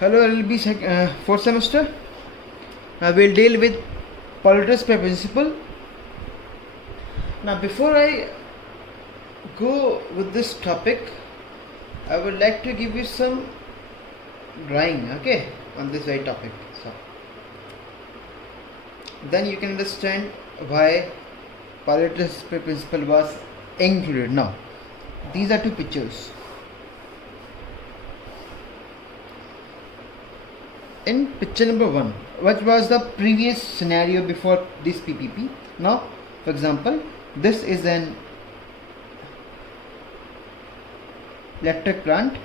Hello LLB fourth semester. We'll deal with Pareto's principle. Now before I go with this topic, I would like to give you some drawing, okay, on this very topic. So then you can understand why Pareto's principle was included. Now these are two pictures. In picture number 1, what was the previous scenario before this PPP? Now, for example, this is an electric plant.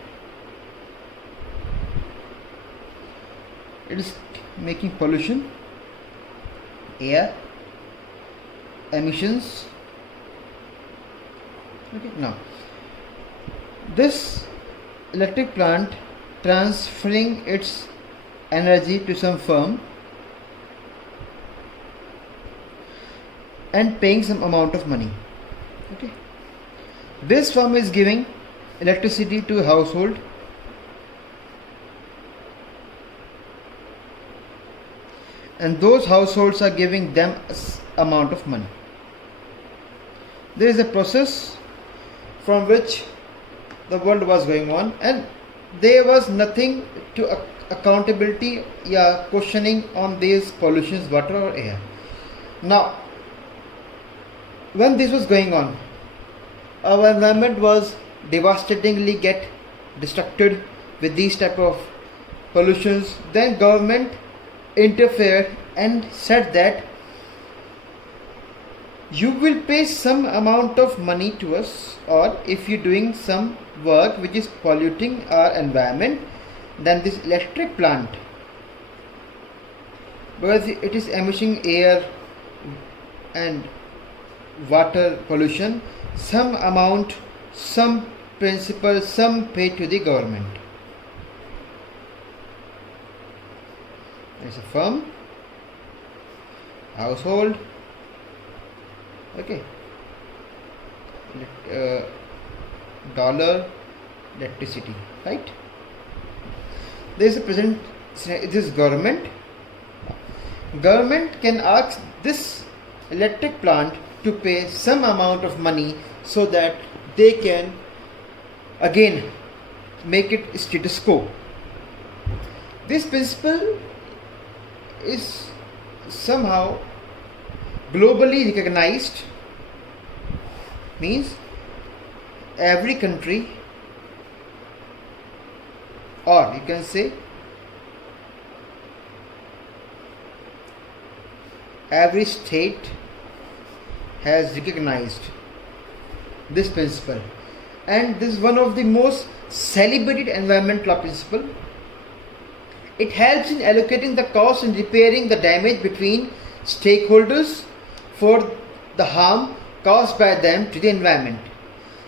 It is making pollution, air, emissions. Okay, now this electric plant transferring its energy to some firm and paying some amount of money. Okay, this firm is giving electricity to a household and those households are giving them amount of money. There is a process from which the world was going on and there was nothing to accountability questioning on these pollutions, water or air. Now when this was going on, our environment was devastatingly get destructed with these type of pollutions. Then government interfered and said that you will pay some amount of money to us, or if you're doing some work which is polluting our environment, then this electric plant, because it is emitting air and water pollution, some amount, some principal, some pay to the government. There's a firm, household, okay, dollar, electricity, right? There is a present scenario. This is government. Government can ask this electric plant to pay some amount of money so that they can again make it status quo. This principle is somehow globally recognized, means every country, or you can say every state has recognized this principle, and this is one of the most celebrated environment law principle. It helps in allocating the cost and repairing the damage between stakeholders for the harm caused by them to the environment.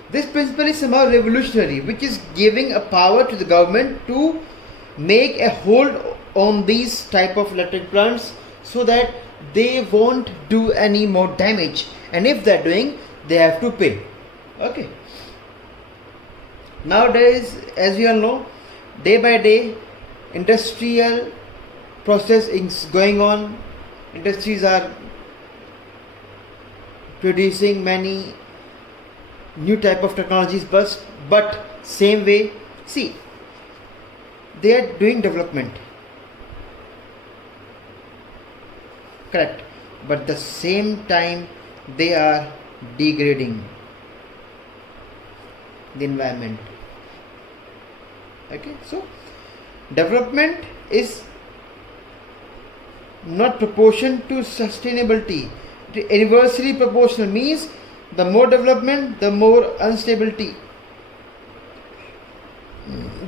This principle is somehow revolutionary, which is giving a power to the government to make a hold on these type of electric plants so that they won't do any more damage, and if they're doing, they have to pay. Okay. Nowadays, as we all know, day by day industrial process is going on. Industries are producing many new type of technologies, but same way, see, they are doing development, correct, but the same time they are degrading the environment. Okay, so development is not proportion to sustainability. Inversely proportional means the more development, the more instability,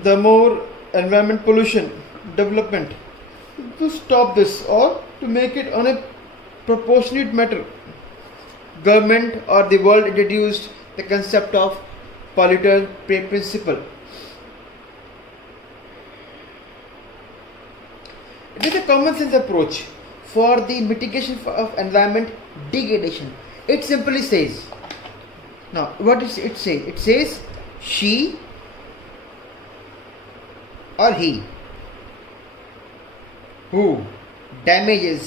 the more environment pollution. Development, to stop this or to make it on a proportionate matter, government or the world introduced the concept of polluter pay principle. It is a common sense approach for the mitigation of environment degradation. It simply says, now what does it say? It says she or he who damages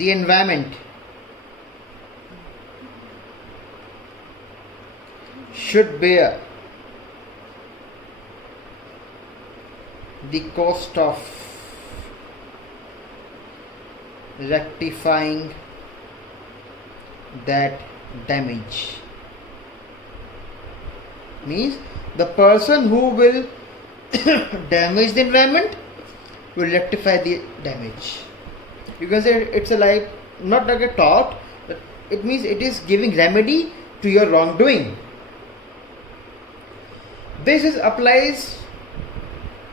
the environment should bear the cost of rectifying that damage. Means the person who will damage the environment will rectify the damage. You can say it's a like not like a taunt, but it means it is giving remedy to your wrongdoing. This is applies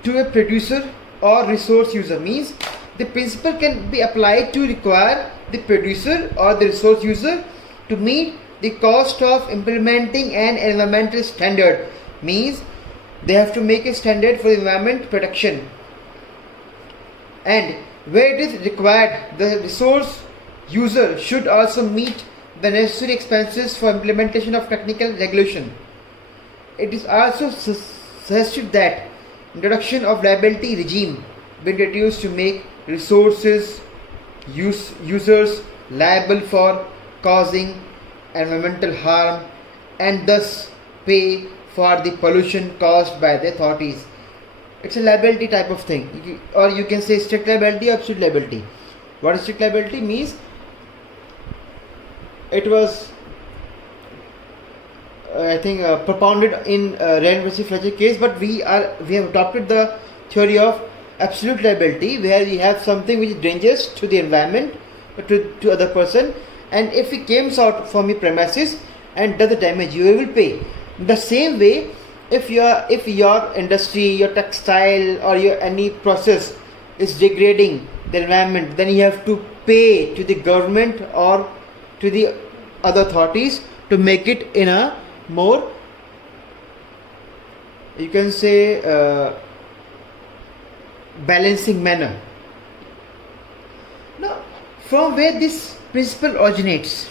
to a producer or resource user. Means the principle can be applied to require the producer or the resource user to meet the cost of implementing an environmental standard. Means they have to make a standard for environment protection, and where it is required, the resource user should also meet the necessary expenses for implementation of technical regulation. It is also suggested that introduction of liability regime be introduced to make resources users liable for causing environmental harm and thus pay for the pollution caused by the authorities. It's a liability type of thing, or you can say strict liability or absolute liability. What is strict liability means? It was propounded in Rand versus Fletcher case, but we have adopted the theory of absolute liability, where we have something which is dangerous to the environment, to other person, and if he comes out from your premises and does the damage, you will pay. The same way, if your industry, your textile, or your any process is degrading the environment, then you have to pay to the government or to the other authorities to make it in a more, you can say, balancing manner. Now, from where this principle originates?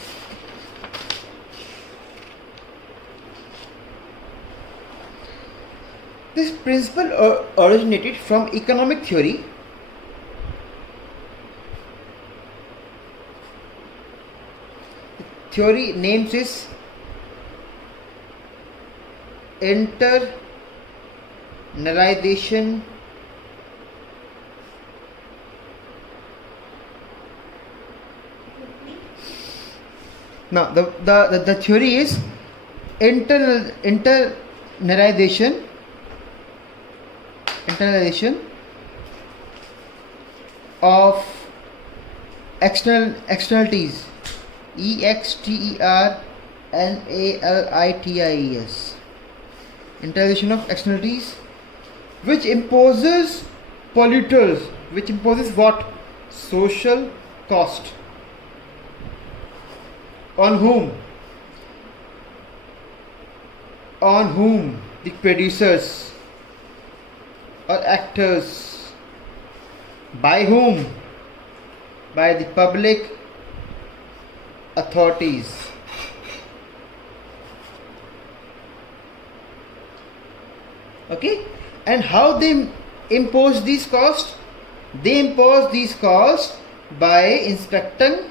This principle originated from economic theory. The theory names is internalization now the theory is internalization of externalities, externalities, internalization of externalities, which imposes polluters, which imposes what? Social cost. On whom? The producers or actors. By whom? By the public authorities. Okay? And how they impose these costs? They impose these costs by inspecting,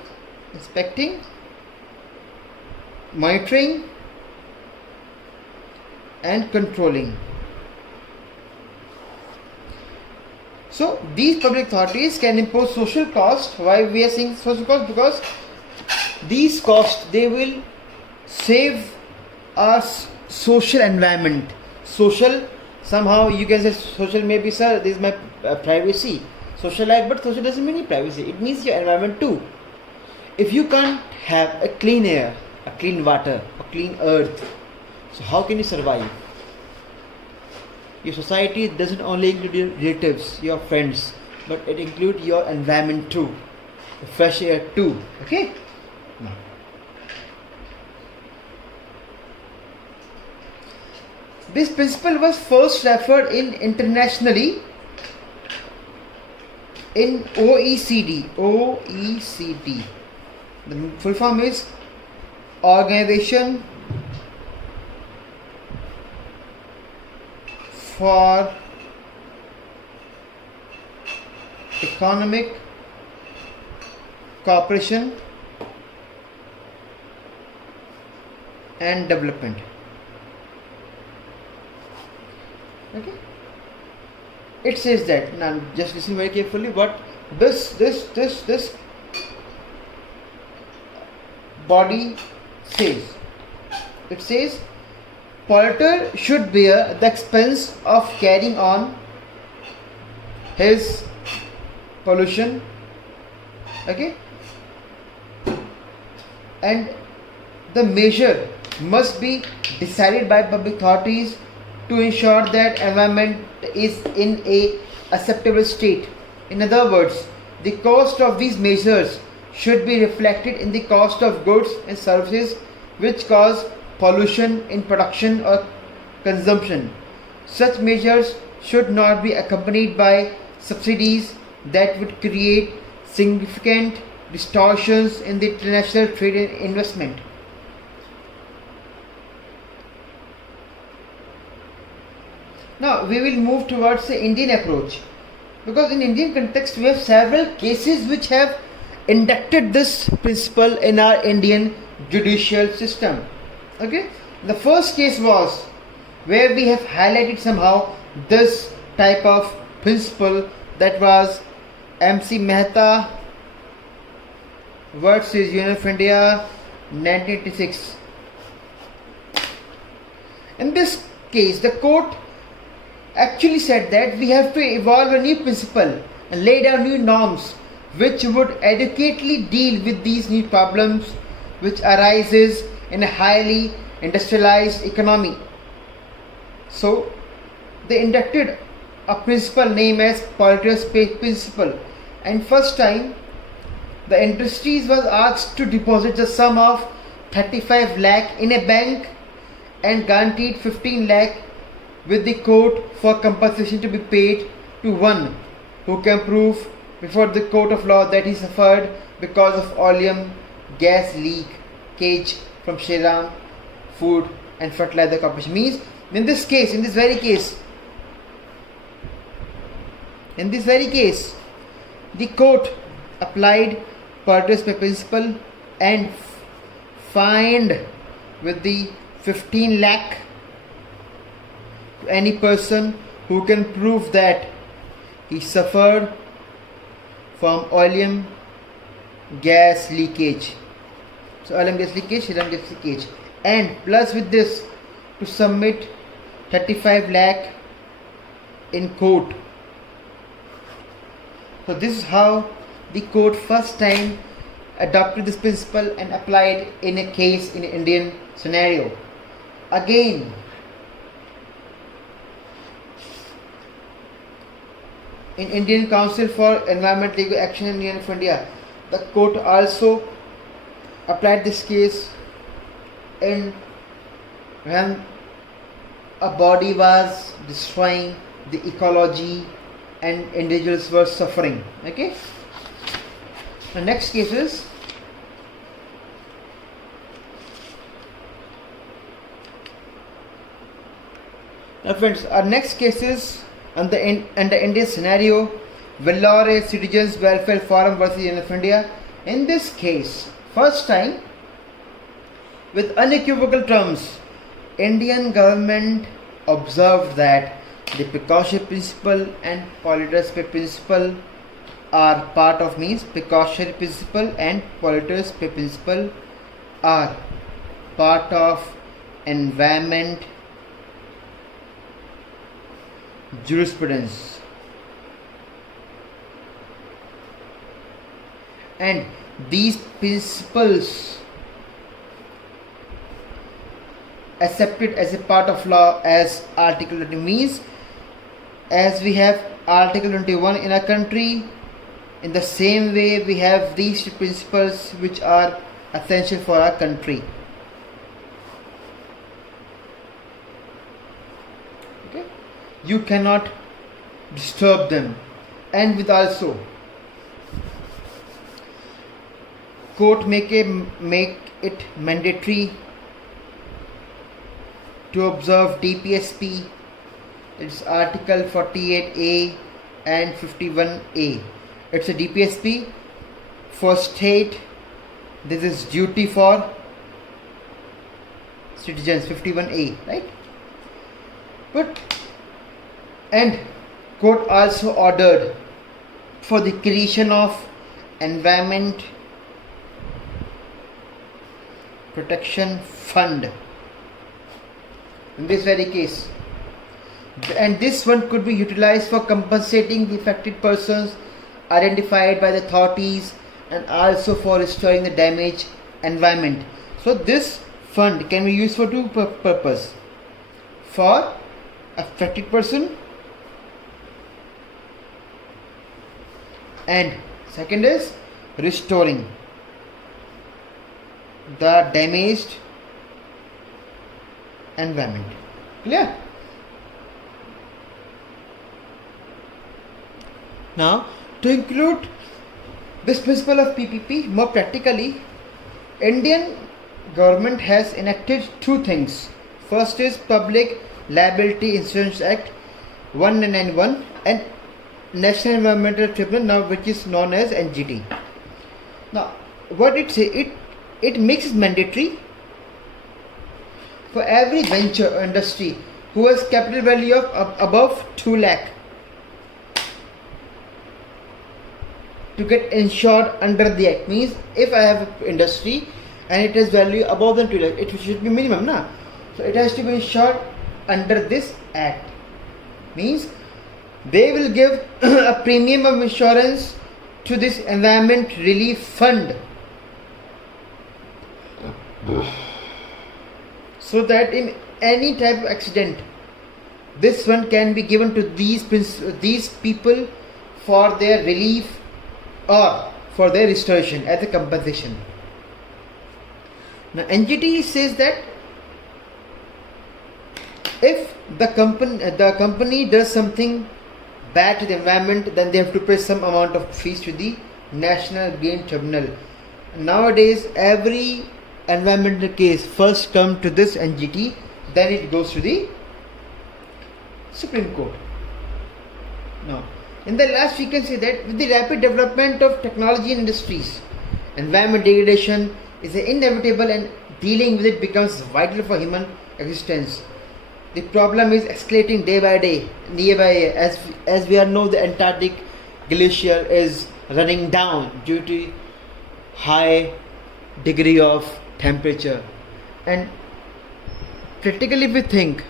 monitoring, and controlling. So these public authorities can impose social cost. Why we are saying social cost? Because these costs, they will save us social environment. Social, somehow you can say social, maybe sir, this is my privacy, social life, but social doesn't mean privacy. It means your environment too. If you can't have a clean air, a clean water, a clean earth, so how can you survive? Your society doesn't only include your relatives, your friends, but it includes your environment too, the fresh air too. Okay? Now, this principle was first referred in internationally in OECD. The full form is Organization for economic cooperation and development. Okay, it says that, now just listen very carefully what this body says. It says polluter should bear the expense of carrying on his pollution, okay, and the measure must be decided by public authorities to ensure that environment is in a acceptable state. In other words, the cost of these measures should be reflected in the cost of goods and services which cause pollution in production or consumption. Such measures should not be accompanied by subsidies that would create significant distortions in the international trade and investment. Now we will move towards the Indian approach, because in Indian context we have several cases which have inducted this principle in our Indian judicial system. Okay, the first case was where we have highlighted somehow this type of principle, that was MC Mehta versus Union of India 1986. In this case the court actually said that we have to evolve a new principle and lay down new norms which would adequately deal with these new problems which arises in a highly industrialized economy. So they inducted a principle named as polluter's pay principle, and first time the industries was asked to deposit the sum of 35 lakh in a bank and guaranteed 15 lakh with the court for compensation to be paid to one who can prove before the court of law that he suffered because of oleum gas leakage from Shriram Food and Fertilizer Corporation. Means in this very case, the court applied polluter's pay principle and fined with the 15 lakh to any person who can prove that he suffered from oleum gas leakage. So oleum gas leakage, Shriram gas leakage, and plus with this to submit 35 lakh in court. So this is how the court first time adopted this principle and applied in a case in an Indian scenario. Again, in Indian Council for Environment Legal Action in Union of India, the court also applied this case in when a body was destroying the ecology and individuals were suffering. Okay. The next case is now friends, our next case is under Indian scenario, Vellore Citizens Welfare Forum versus Union of India. In this case, first time with unequivocal terms, Indian government observed that the precautionary principle and polluter's pay principle are part of, means precautionary principle and polluter's pay principle are part of environment jurisprudence, and these principles accepted as a part of law as Article 20, means as we have Article 21 in our country, in the same way we have these principles which are essential for our country. Okay, you cannot disturb them. And with also court make it mandatory to observe DPSP. It's Article 48A and 51A. it's a DPSP. For state, this is duty for citizens, 51A, right? But and court also ordered for the creation of environment protection fund in this very case, and this one could be utilized for compensating the affected persons identified by the authorities and also for restoring the damaged environment. So this fund can be used for two purposes: for affected person, and second is restoring the damaged environment. Clear? Now, to include this principle of PPP more practically, Indian government has enacted two things. First is Public Liability Insurance Act 1991 and National Environmental Tribunal, now which is known as NGT. Now, what it say? It makes it mandatory for every venture or industry who has capital value of above 2 lakh to get insured under the act. Means if I have an industry and it has value above than 2 lakh, it should be minimum, na? So it has to be insured under this act. Means they will give a premium of insurance to this environment relief fund, so that in any type of accident, this one can be given to these people for their relief or for their restoration as a compensation. Now NGT says that if the company does something bad to the environment, then they have to pay some amount of fees to the National Green Tribunal. Nowadays, every environmental case first come to this NGT, then it goes to the Supreme Court. Now, in the last, we can say that with the rapid development of technology and industries, environment degradation is inevitable and dealing with it becomes vital for human existence. The problem is escalating day by day. Nearby, as we all know, the Antarctic glacier is running down due to high degree of temperature. And practically, if we think,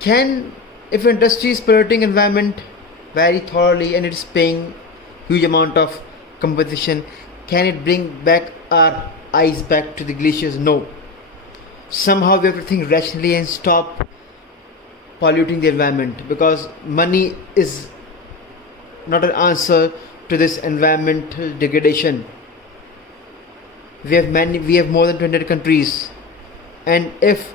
if industry is polluting environment very thoroughly and it's paying huge amount of compensation, can it bring back our ice back to the glaciers? No. Somehow we have to think rationally and stop polluting the environment, because money is not an answer to this environmental degradation. We have more than 200 countries, and if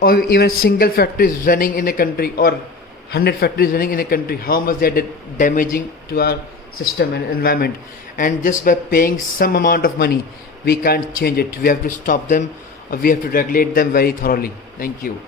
or even a single factory is running in a country or 100 factories running in a country, how much they are damaging to our system and environment. And just by paying some amount of money, we can't change it. We have to stop them, or we have to regulate them very thoroughly. Thank you.